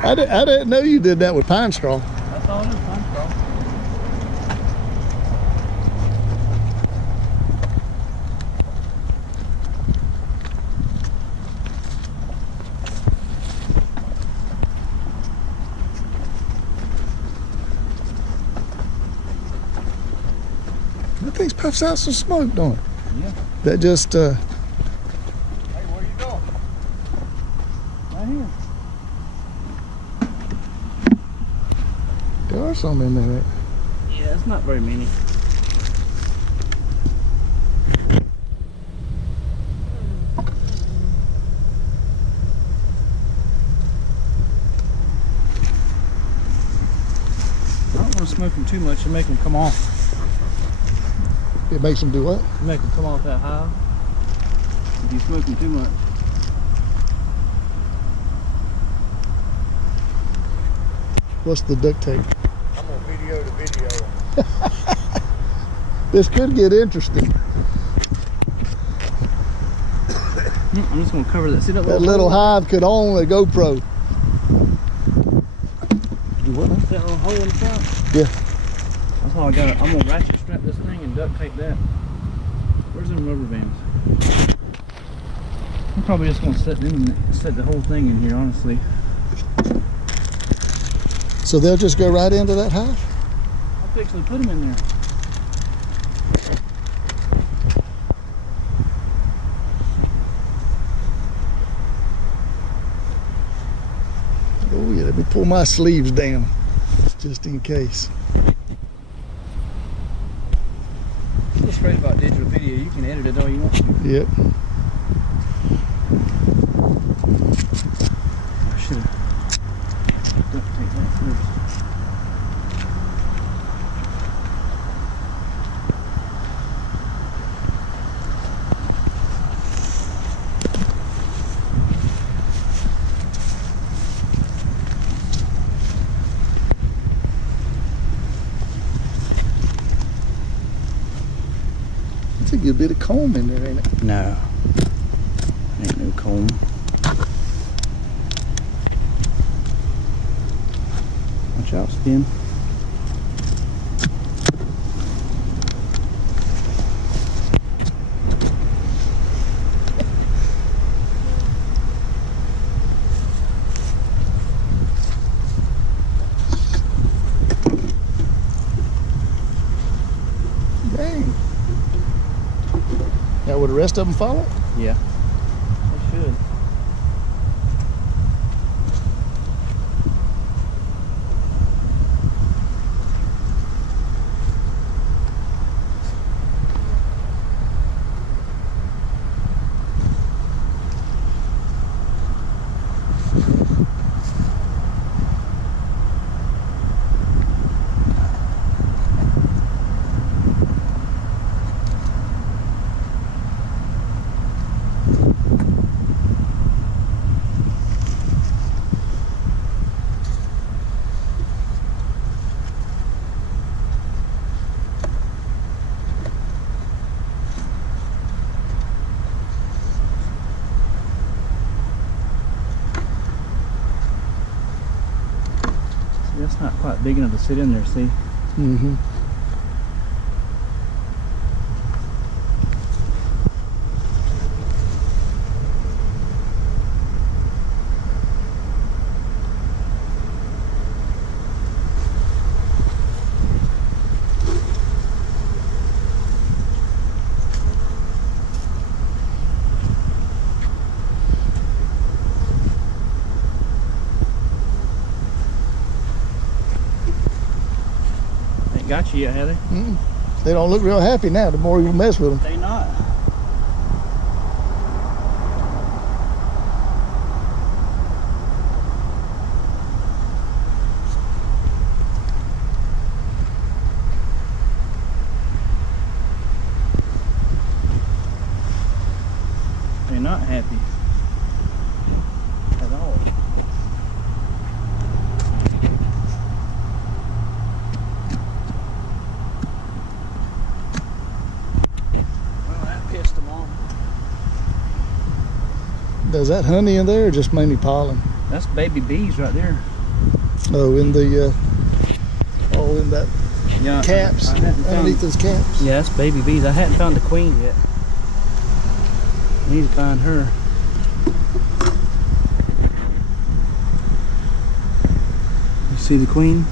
I didn't know you did that with pine straw. That's all it is, pine straw. That thing puffs out some smoke, don't it? Yeah. That just Hey, where you going? Right here. there are some in there. Yeah, it's not very many. I don't want to smoke them too much to make them come off. It makes them do what? Make them come off that hive. If you smoke them too much. What's the duct tape? I'm gonna video the video. This could get interesting. I'm just gonna cover that. See that That little hive could own a GoPro. Do what now? that little hole in the front? Yeah. That's all I got. I'm gonna ratchet strap this thing and duct tape that. Where's them rubber bands? I'm probably just gonna set the whole thing in here, honestly. So they'll just go right into that hive? I'll actually put them in there. Oh yeah, let me pull my sleeves down, just in case. What's great about digital video, you can edit it all you want to. Yep. I should have duct taped that first. That's a good bit of comb in there, ain't it? No. Ain't no comb. Watch out, skin. Dang. Now would the rest of them follow? Yeah. They should. That's not quite big enough to sit in there, see? Mm-hmm. Ain't got you yet, have they? Mm-mm. They don't look real happy now, the more you mess with them. They not. They're not happy at all. Is that honey in there or just mainly pollen? That's baby bees right there. Oh, in the, oh, in that Yeah, caps, I hadn't underneath those caps. Yeah, that's baby bees. I hadn't found the queen yet. I need to find her. You see the queen?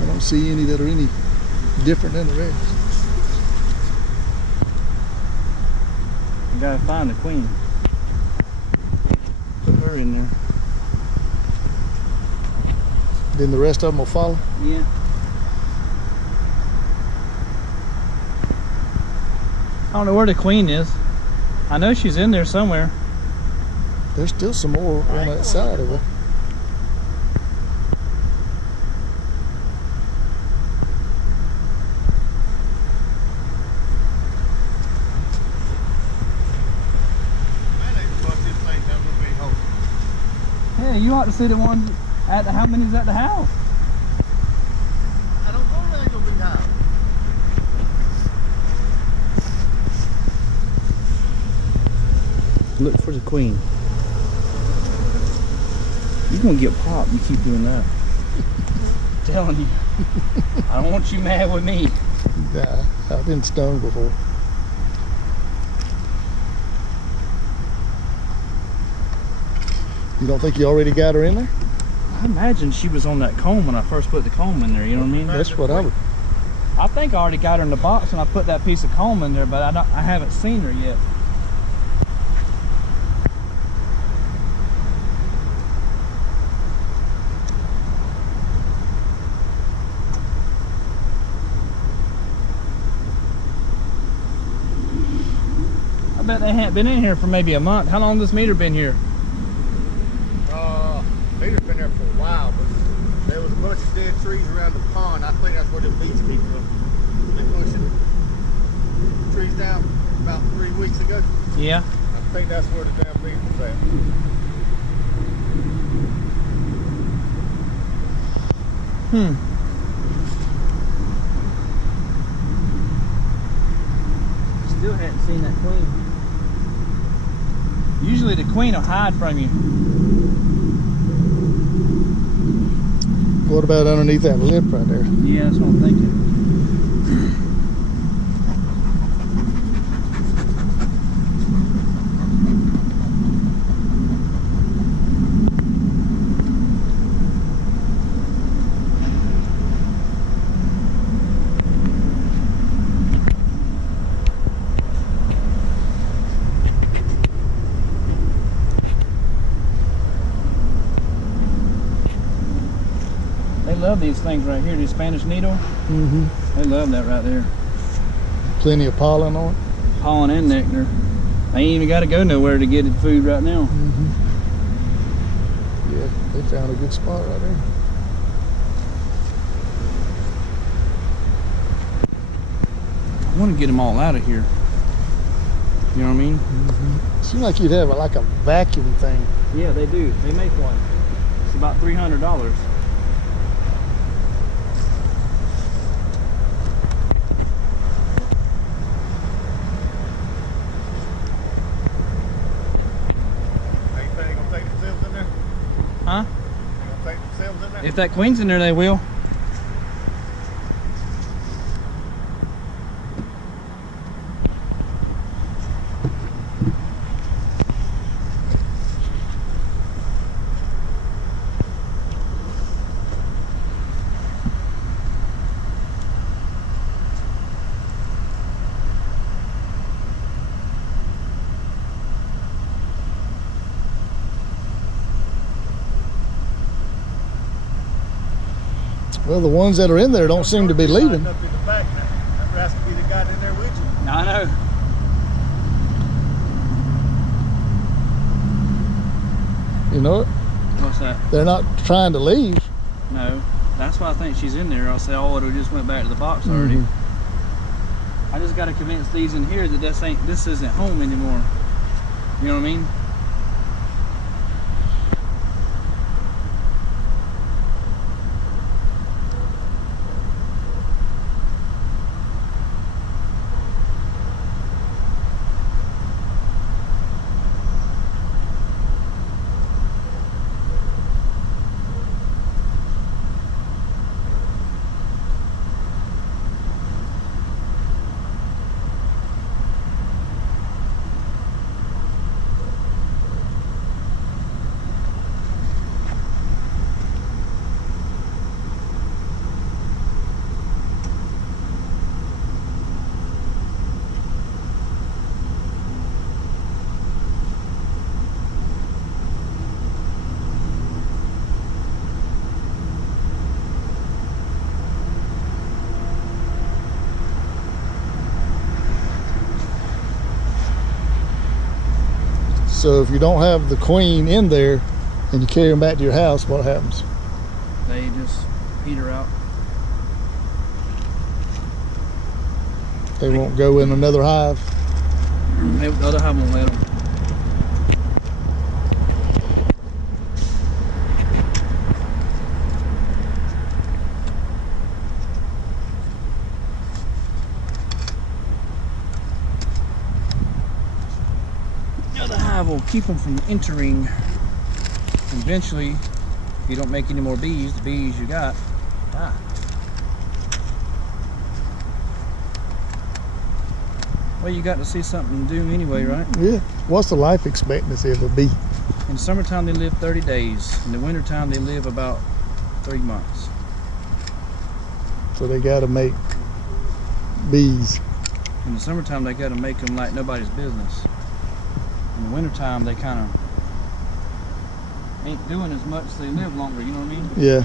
I don't see any that are any different than the rest. I gotta find the queen. Put her in there. Then the rest of them will follow. Yeah. I don't know where the queen is. I know she's in there somewhere. There's still some more on that side of it. Hey, you ought to see the ones at the, how many's at the house? I don't know they ain't gonna be high. Look for the queen. You're gonna get popped. You keep doing that. Telling you. I don't want you mad with me. Yeah, I've been stung before. You don't think you already got her in there? I imagine she was on that comb when I first put the comb in there, you know what I mean? That's what I would. I think I already got her in the box when I put that piece of comb in there, but I haven't seen her yet. I bet they hadn't been in here for maybe a month. How long has this meter been here? Peter's been there for a while, but there was a bunch of dead trees around the pond. I think that's where the bees came from. They pushed the trees down about 3 weeks ago. Yeah. I think that's where the damn bees was at. Still hadn't seen that queen. Usually the queen will hide from you. What about underneath that lip right there? Yeah, that's what I'm thinking. They love these things right here, the Spanish needle. Mm-hmm. They love that right there. Plenty of pollen on it. Pollen and nectar. They ain't even got to go nowhere to get it food right now. Mm-hmm. Yeah, they found a good spot right there. I want to get them all out of here. You know what I mean? Mm-hmm. Seems like you'd have like a vacuum thing. Yeah, they do. They make one. It's about $300. Huh? They gonna take themselves in there? If that queen's in there, they will. Well, the ones that are in there don't seem to be leaving. Up in the back now. That rascal that got in there with you. I know. You know it? What's that? They're not trying to leave. No. That's why I think she's in there. I'll say, oh, it just went back to the box already. Mm-hmm. I just got to convince these in here that this isn't home anymore. You know what I mean? So if you don't have the queen in there and you carry them back to your house, what happens? They just peter out. They won't go in another hive. The other hive won't let them. The other hive will keep them from entering. Eventually, if you don't make any more bees, the bees you got die. Well, you got to see something to do anyway, right? Yeah. What's the life expectancy of a bee? In the summertime, they live 30 days. In the wintertime, they live about 3 months. So they got to make bees. In the summertime, they got to make them like nobody's business. In the wintertime, they kind of ain't doing as much, so they live longer, you know what I mean? Yeah.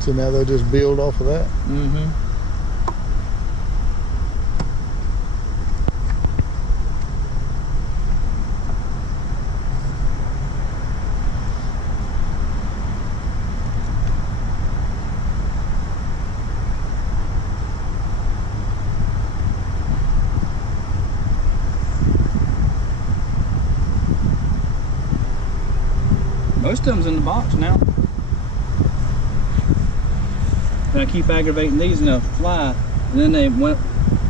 So now they'll just build off of that. Mm-hmm. Most of them's in the box now. And I keep aggravating these and they'll fly. And then when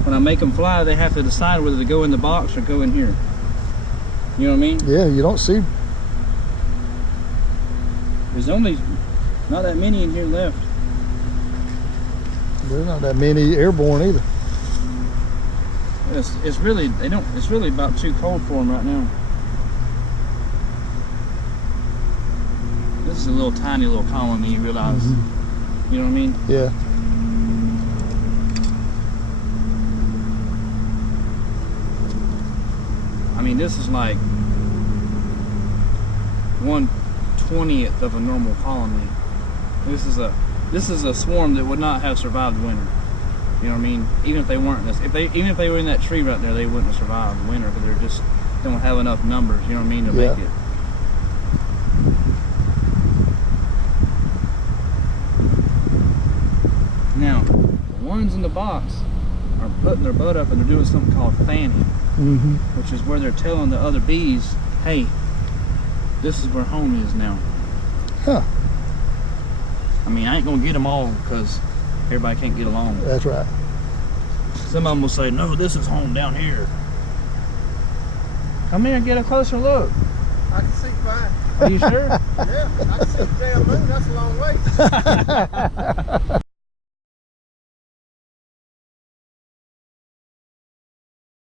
I make them fly, they have to decide whether to go in the box or go in here. You know what I mean? Yeah, you don't see. There's only not that many in here left. There's not that many airborne either. It's really it's really about too cold for them right now. This is a little tiny little colony, you realize. Mm-hmm. You know what I mean? Yeah. I mean, this is like 1/20th of a normal colony. This is a swarm that would not have survived the winter. You know what I mean? Even if they weren't this, even if they were in that tree right there, they wouldn't have survived the winter because they're just don't have enough numbers. You know what I mean to make it. Now, the ones in the box are putting their butt up and they're doing something called fanning, which is where they're telling the other bees, hey, this is where home is now. Huh. I mean, I ain't gonna get them all because everybody can't get along. That's right. Some of them will say, no, this is home down here. Come here and get a closer look. I can see fine. Are you sure? Yeah, I can see the damn moon. That's a long way.